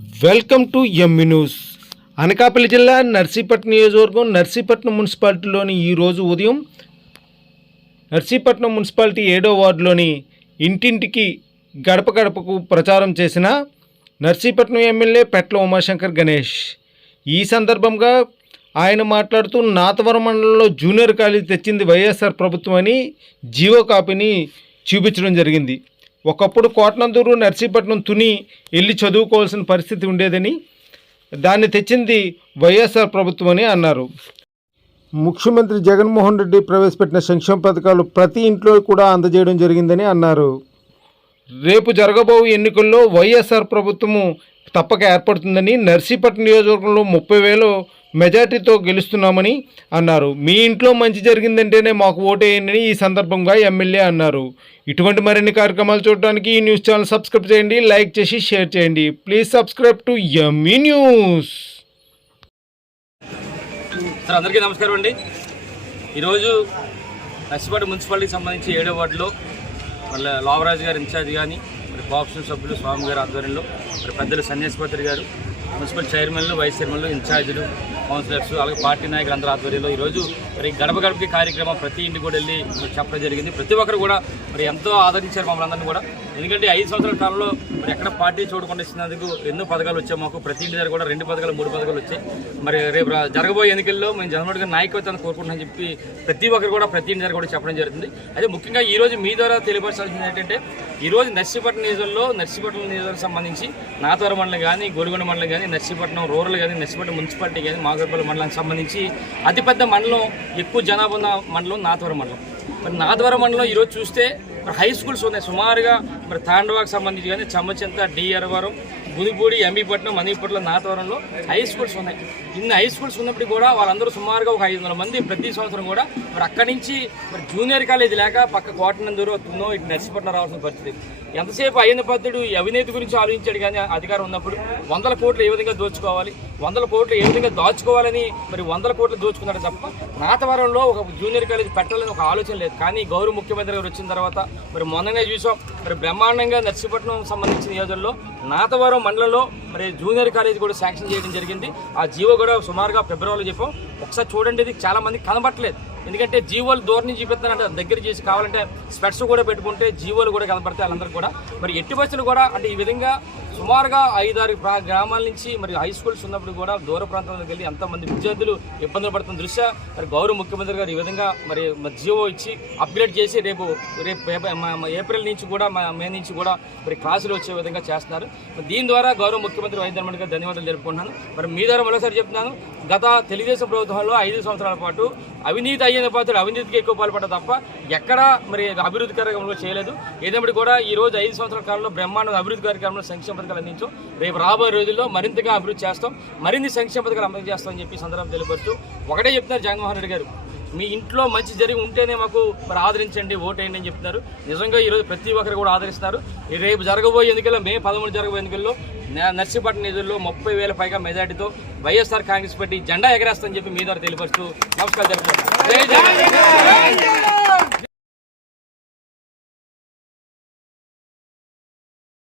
Welcome to ME news. Anakapalli జిల్లా నర్సీపట్నం నియోజకవర్గం నర్సీపట్నం మున్సిపాలిటీలోని ఈరోజు ఉదయం నర్సీపట్నం మున్సిపాలిటీ 7వ వార్డులోని ఇంటింటికి గడప గడపకు ప్రచారం చేసిన నర్సీపట్నం ఎమ్మెల్యే పెట్ల ఉమాశంకర్ గణేష్. ఈ సందర్భంగా ఆయన మాట్లాడుతూ నాతవరం మండలంలో జూనియర్ కాలేజీ తెచ్చింది వైఎస్ఆర్ ప్రభుత్వం అని జీవో కాపీని చూపించడం జరిగింది. ఒకప్పుడు కోటనందూరు నర్సీపట్నం తుని వెళ్ళి చదువుకోవాల్సిన పరిస్థితి ఉండేదని, దాన్ని తెచ్చింది వైఎస్ఆర్ ప్రభుత్వం అని అన్నారు. ముఖ్యమంత్రి జగన్మోహన్ రెడ్డి ప్రవేశపెట్టిన సంక్షేమ పథకాలు ప్రతి ఇంట్లో కూడా అందజేయడం జరిగిందని అన్నారు. రేపు జరగబో ఎన్నికల్లో వైఎస్ఆర్ ప్రభుత్వము తప్పక ఏర్పడుతుందని, నర్సీపట్నం నియోజకవర్గంలో 30,000 మెజార్టీతో గెలుస్తున్నామని అన్నారు. మీ ఇంట్లో మంచి జరిగిందంటేనే మాకు ఓటేయండి ఈ సందర్భంగా ఎమ్మెల్యే అన్నారు. ఇటువంటి మరిన్ని కార్యక్రమాలు చూడడానికి ఈ న్యూస్ ఛానల్ సబ్స్క్రైబ్ చేయండి, లైక్ చేసి షేర్ చేయండి. Please subscribe to ME news. Sir, అందరికీ నమస్కారం అండి. ఈరోజు నర్సీపట్నం మున్సిపాలిటీకి సంబంధించి 7వ వార్డులో మళ్ళీ లోవరాజు గారు ఇన్ఛార్జ్ కానీ, మరి కోఆప్షన్ సభ్యులు స్వామి గారి ఆధ్వర్యంలో, మరి పెద్దలు సన్యాసిపత్రి గారు, మున్సిపల్ చైర్మన్లు, వైస్ చైర్మన్లు, ఇన్ఛార్జీలు, కౌన్సిలర్స్, అలాగే పార్టీ నాయకులు అందరూ ఆధ్వర్యంలో ఈరోజు మరి గడప గడపకి కార్యక్రమం ప్రతి ఇంటికి కూడా వెళ్ళి చెప్పడం జరిగింది. ప్రతి ఒక్కరు కూడా మరి ఎంతో ఆదరించారు మమ్మల్ని అందరినీ కూడా. ఎందుకంటే 5 సంవత్సరాల కాలంలో మరి ఎక్కడ పార్టీ చూడకుండా ఇచ్చినందుకు ఎన్నో పథకాలు వచ్చాయి. మాకు ప్రతి ఇంటి దగ్గర కూడా 2 పథకాలు 3 పథకాలు వచ్చాయి. మరి రేపు జరగబోయే ఎన్నికల్లో మేము జగన్మోహన్ గారి నాయకత్వాన్ని కోరుకుంటున్నామని చెప్పి ప్రతి ఒక్కరు కూడా ప్రతి ఇంటి దగ్గర కూడా చెప్పడం జరుగుతుంది. అదే ముఖ్యంగా ఈరోజు మీ ద్వారా తెలియపరచాల్సింది ఏంటంటే, ఈరోజు నర్సీపట్నం నియోజకవర్గం సంబంధించి నాతవరం మండలం కానీ, గోలుగొండ మండలం కానీ, నర్సీపట్నం రూరల్ కానీ, నర్సీపట్నం మున్సిపాలిటీ కానీ, మాగర్పల్లి మండలానికి సంబంధించి అతిపెద్ద మండలం, ఎక్కువ జనాభా ఉన్న మండలం నాతవరం మండలం. మరి నాతవరం మండలం ఈరోజు చూస్తే మరి హై స్కూల్స్ ఉన్నాయి సుమారుగా. మరి తాండవాకు సంబంధించి కానీ, చమ్మచెంత, డిఆర్వరం, గునిపూడి, ఎంబీపట్నం, మణిపట్నం, నాతవరంలో హై స్కూల్స్ ఉన్నాయి. ఇన్ని హై స్కూల్స్ ఉన్నప్పుడు కూడా వాళ్ళందరూ సుమారుగా ఒక 500 మంది ప్రతి సంవత్సరం కూడా మరి అక్కడి నుంచి మరి జూనియర్ కాలేజీ లేక పక్క కోటనందూరు, తునో, ఇటు నర్సీపట్నం రావాల్సిన పరిస్థితి. ఎంతసేపు అయ్యన్న పద్ధతుడు అవినీతి గురించి ఆలోచించాడు కానీ అధికారం ఉన్నప్పుడు 100 కోట్లు ఏ విధంగా దోచుకోవాలి, 100 కోట్లు ఏ విధంగా దాచుకోవాలని మరి 100 కోట్లు దోచుకున్నాడు తప్ప నాతవరంలో ఒక జూనియర్ కాలేజీ పెట్టాలని ఒక ఆలోచన లేదు. కానీ గౌరవ ముఖ్యమంత్రి గారు వచ్చిన తర్వాత మరి మొన్ననే చూసాం, మరి బ్రహ్మాండంగా నర్సీపట్నం సంబంధించిన నియోజకవర్గంలో నాతవరం మండలంలో మరి జూనియర్ కాలేజీ కూడా శాంక్షన్ చేయడం జరిగింది. ఆ జీవో కూడా సుమారుగా ఫిబ్రవరిలో చెప్పాం. ఒకసారి చూడండి, ఇది చాలా మందికి కనబట్టలేదు. ఎందుకంటే జీవోలు దూరం నుంచి చూపిస్తున్నారంటే దగ్గర చేసి కావాలంటే స్పెట్స్ కూడా పెట్టుకుంటే జీవోలు కూడా కనబడతాయి వాళ్ళందరూ కూడా. మరి ఎట్టి బస్సులు కూడా అంటే ఈ విధంగా సుమారుగా 5-6 గ్రామాల నుంచి మరి హై స్కూల్స్ ఉన్నప్పుడు కూడా దూర ప్రాంతాలకు వెళ్ళి ఎంతమంది విద్యార్థులు ఇబ్బందులు పడుతున్న దృష్ట్యా మరి గౌరవ ముఖ్యమంత్రి గారు ఈ విధంగా మరి జీవో ఇచ్చి అప్గ్రేడ్ చేసి రేపు ఏప్రిల్ నుంచి కూడా మే నుంచి కూడా మరి క్లాసులు వచ్చే విధంగా చేస్తున్నారు. దీని ద్వారా గౌరవ ముఖ్యమంత్రి వైఎస్ జగన్మోహన్ గారికి ధన్యవాదాలు తెలుపుకుంటున్నాను. మరి మీ ద్వారా మరోసారి చెప్తున్నాను, గత తెలుగుదేశం ప్రభుత్వంలో 5 సంవత్సరాల పాటు అవినీతి అయ్యే పాత్ర అవినీతికి ఎక్కువ పాల్పడ్డ తప్ప ఎక్కడా మరి అభివృద్ధి కార్యక్రమంలో చేయలేదు. ఏదేమిటి కూడా ఈ రోజు 5 సంవత్సరాల కాలంలో బ్రహ్మాండ అభివృద్ధి కార్యక్రమంలో సంక్షేమ పథకాలు అందించాం. రేపు రాబోయే రోజుల్లో మరింతగా అభివృద్ధి చేస్తాం, మరిన్ని సంక్షేమ పథకాలు అమలు చేస్తామని చెప్పి సందర్భం తెలియపరుస్తూ ఒకటే చెప్తున్నారు జగన్మోహన్ రెడ్డి గారు, మీ ఇంట్లో మంచి జరిగి ఉంటేనే మాకు మరి ఆదరించండి, ఓటేయండి అని చెప్తున్నారు. నిజంగా ఈరోజు ప్రతి ఒక్కరు కూడా ఆదరిస్తున్నారు. రేపు జరగబోయే ఎన్నికల్లో మే 13 జరగబోయే ఎన్నికల్లో నర్సీపట్నం నిధుల్లో 30,000 పైగా మెజార్టీతో వైఎస్ఆర్ కాంగ్రెస్ పార్టీ జెండా ఎగరేస్తామని చెప్పి మీ ద్వారా తెలియపరుస్తూ నమస్కారం తెలుపుతున్నాను. జై జగన్.